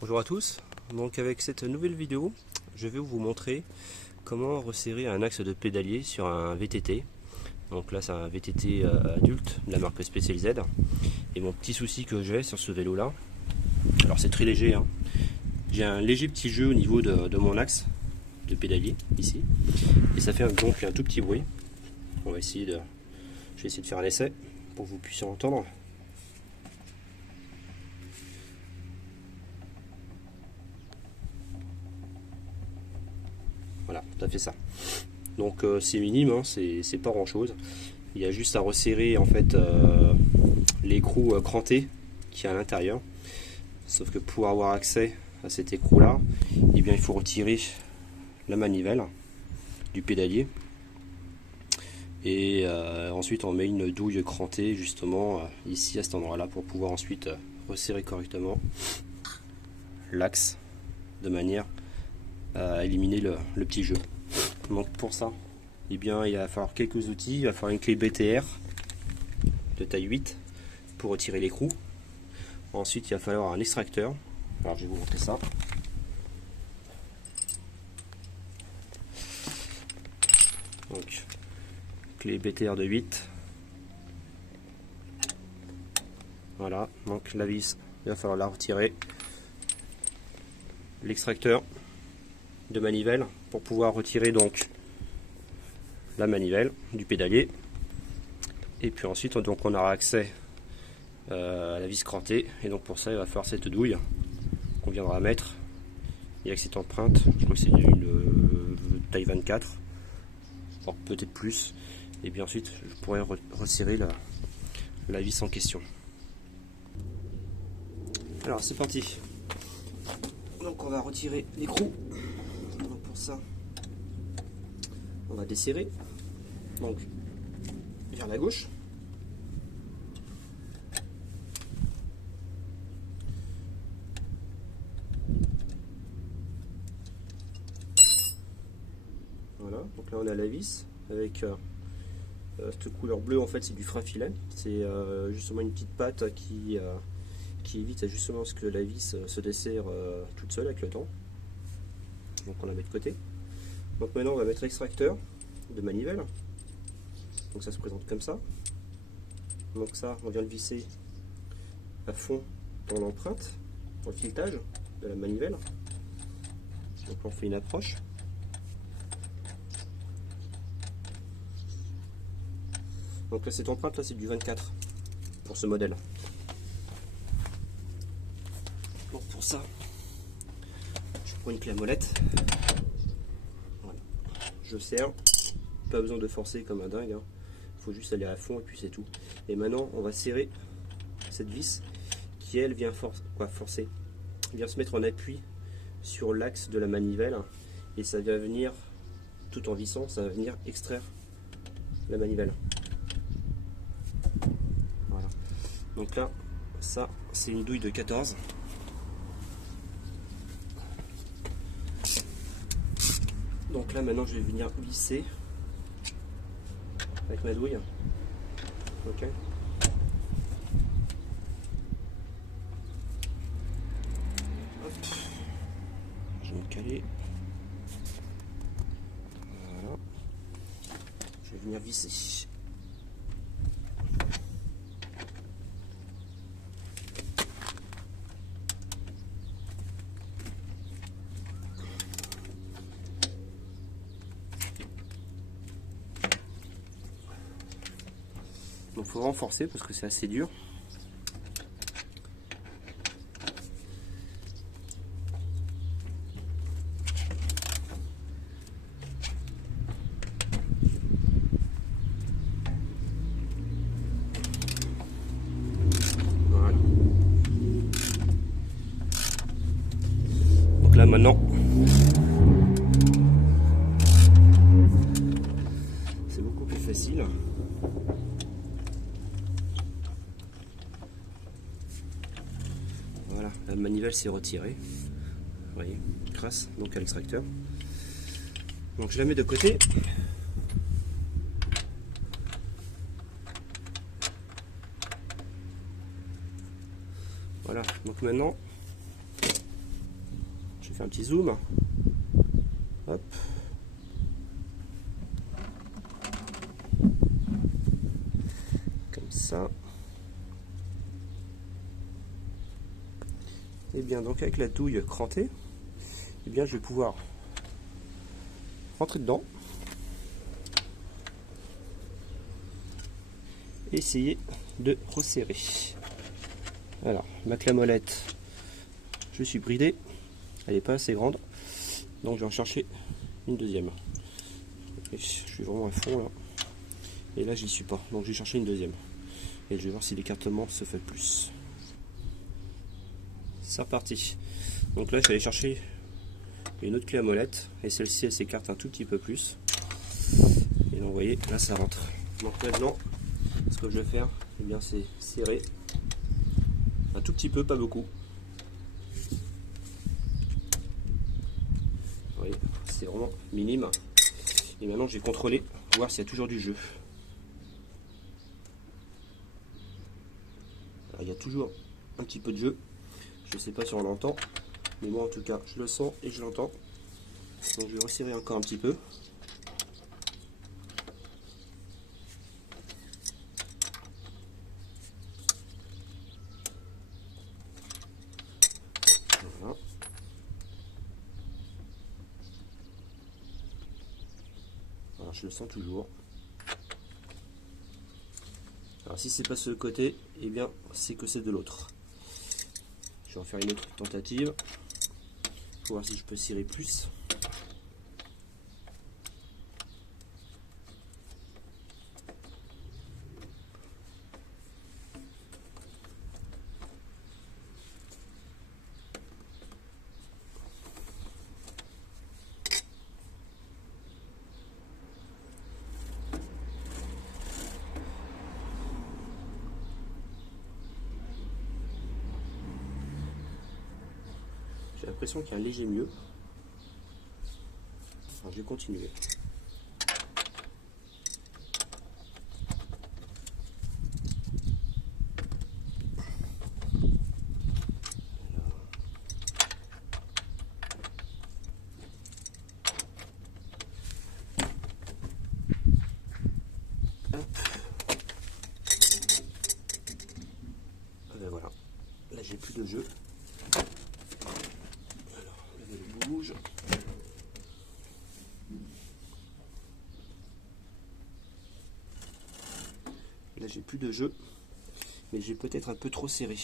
Bonjour à tous, donc avec cette nouvelle vidéo je vais vous montrer comment resserrer un axe de pédalier sur un VTT. Donc là c'est un VTT adulte de la marque Specialized. Et mon petit souci que j'ai sur ce vélo là, alors c'est très léger, hein. J'ai un léger petit jeu au niveau de mon axe de pédalier ici, et ça fait donc un tout petit bruit. Je vais essayer de faire un essai pour que vous puissiez entendre. Voilà, ça fait ça. Donc c'est minime, hein, c'est pas grand chose. Il y a juste à resserrer en fait l'écrou cranté qui est à l'intérieur. Sauf que pour avoir accès à cet écrou là, eh bien, il faut retirer la manivelle du pédalier. Et ensuite on met une douille crantée justement ici à cet endroit là pour pouvoir ensuite resserrer correctement l'axe de manière à éliminer le petit jeu. Donc pour ça, eh bien, il va falloir quelques outils. Il va falloir une clé BTR de taille 8 pour retirer l'écrou. Ensuite il va falloir un extracteur. Alors je vais vous montrer ça. Donc clé BTR de 8. Voilà, donc la vis, il va falloir la retirer. L'extracteur de manivelle pour pouvoir retirer donc la manivelle du pédalier. Et puis ensuite donc on aura accès à la vis crantée, et donc pour ça il va falloir cette douille qu'on viendra mettre. Il y a que cette empreinte, je crois que c'est une taille 24, peut-être plus. Et bien ensuite je pourrais resserrer la vis en question. Alors c'est parti. Donc on va retirer l'écrou. Donc pour ça on va desserrer donc vers la gauche. Voilà, donc là on a la vis avec cette couleur bleue, en fait c'est du frein filet. C'est justement une petite patte qui évite justement ce que la vis se desserre toute seule avec le temps. Donc on la met de côté. Donc maintenant on va mettre l'extracteur de manivelle. Donc ça se présente comme ça. Donc ça on vient le visser à fond dans l'empreinte, dans le filetage de la manivelle. Donc on fait une approche. Donc là cette empreinte là c'est du 24 pour ce modèle. Donc pour ça je prends une clé à molette. Voilà. Je serre. Pas besoin de forcer comme un dingue, hein. Il faut juste aller à fond et puis c'est tout. Et maintenant on va serrer cette vis qui elle vient forcer, vient se mettre en appui sur l'axe de la manivelle, et ça va venir, tout en vissant, ça va venir extraire la manivelle. Voilà. Donc là, ça c'est une douille de 14. Donc là maintenant je vais venir visser avec ma douille. Ok. Hop. Je vais me caler. Voilà. Je vais venir visser. Donc il faut renforcer parce que c'est assez dur. Voilà. Donc là maintenant, c'est beaucoup plus facile. Voilà, la manivelle s'est retirée. Vous voyez, grâce donc à l'extracteur. Donc je la mets de côté. Voilà, donc maintenant Je vais faire un petit zoom. Hop. Comme ça. Et bien donc avec la douille crantée, et bien je vais pouvoir rentrer dedans. Et essayer de resserrer. Alors, ma clamolette, je suis bridé, elle n'est pas assez grande, donc je vais en chercher une deuxième. Et je suis vraiment à fond là, et là j'y suis pas, donc je vais chercher une deuxième. Et je vais voir si l'écartement se fait plus. C'est reparti. Donc là je vais aller chercher une autre clé à molette, et celle-ci elle s'écarte un tout petit peu plus. Et donc vous voyez, là ça rentre. Donc maintenant, ce que je vais faire, eh bien c'est serrer un tout petit peu, pas beaucoup. Vous voyez, c'est vraiment minime. Et maintenant je vais contrôler, voir s'il y a toujours du jeu. Alors, il y a toujours un petit peu de jeu. Je ne sais pas si on l'entend, mais moi en tout cas je le sens et je l'entends. Donc je vais resserrer encore un petit peu. Voilà. Alors je le sens toujours. Alors si c'est pas ce côté, eh bien c'est que c'est de l'autre. Je vais en faire une autre tentative pour voir si je peux serrer plus. J'ai l'impression qu'il y a un léger mieux. Alors, je vais continuer. Voilà. Là j'ai plus de jeu. Alors, le bouge. Là j'ai plus de jeu, mais j'ai peut-être un peu trop serré.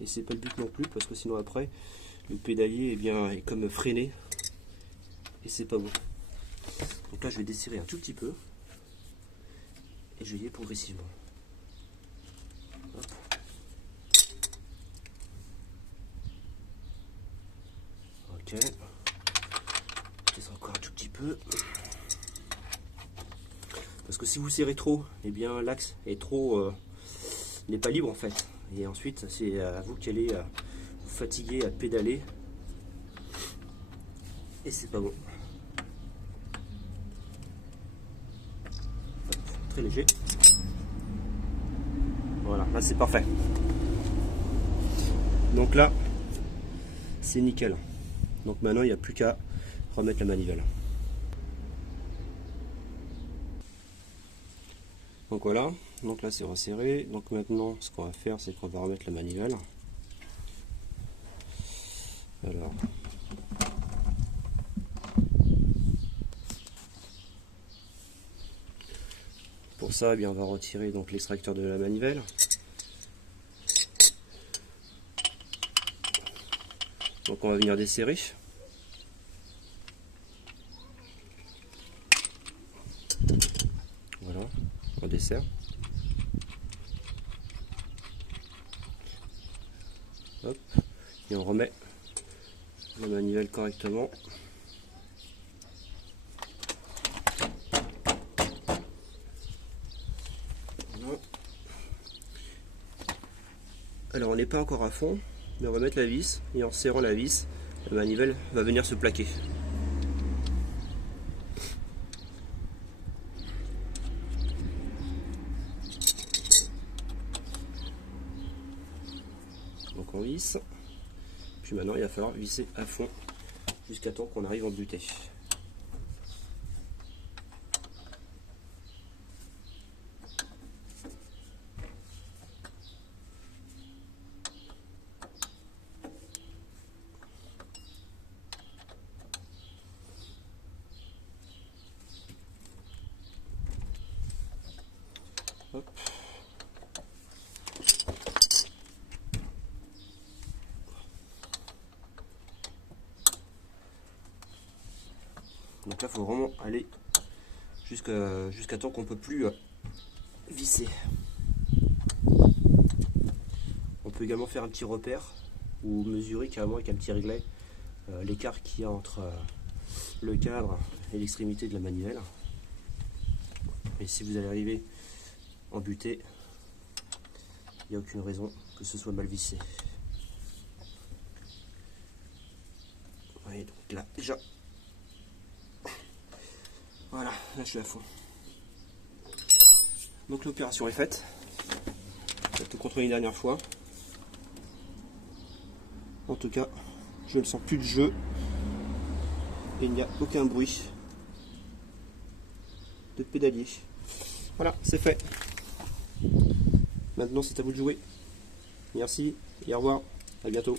Et c'est pas le but non plus, parce que sinon après le pédalier eh bien, est comme freiné et c'est pas bon. Donc là je vais desserrer un tout petit peu et je vais y aller progressivement. Hop. Ok, je descends encore un tout petit peu. Parce que si vous serrez trop, eh bien l'axe est trop n'est pas libre en fait. Et ensuite c'est à vous qui allez vous fatiguer à pédaler. Et c'est pas bon. Hop, très léger. Voilà, là c'est parfait. Donc là, c'est nickel. Donc maintenant il n'y a plus qu'à remettre la manivelle. Donc voilà, donc là c'est resserré. Donc maintenant ce qu'on va faire, c'est qu'on va remettre la manivelle. Alors, pour ça, eh bien, on va retirer donc l'extracteur de la manivelle. Donc on va venir desserrer. Voilà, on desserre. Hop, et on remet la manivelle correctement. Voilà. Alors on n'est pas encore à fond, mais on va mettre la vis, et en serrant la vis, la manivelle va venir se plaquer. Donc on visse, puis maintenant il va falloir visser à fond jusqu'à temps qu'on arrive en butée. Hop. Donc là, il faut vraiment aller jusqu'à temps qu'on ne peut plus visser. On peut également faire un petit repère ou mesurer carrément avec un petit réglet l'écart qu'il y a entre le cadre et l'extrémité de la manivelle. Et si vous allez arriver en butée, il n'y a aucune raison que ce soit mal vissé. Vous voyez, donc là déjà, voilà, là je suis à fond. Donc l'opération est faite. Je vais tout contrôler une dernière fois. En tout cas, je ne sens plus de jeu et il n'y a aucun bruit de pédalier. Voilà, c'est fait. Maintenant, c'est à vous de jouer. Merci et au revoir. À bientôt.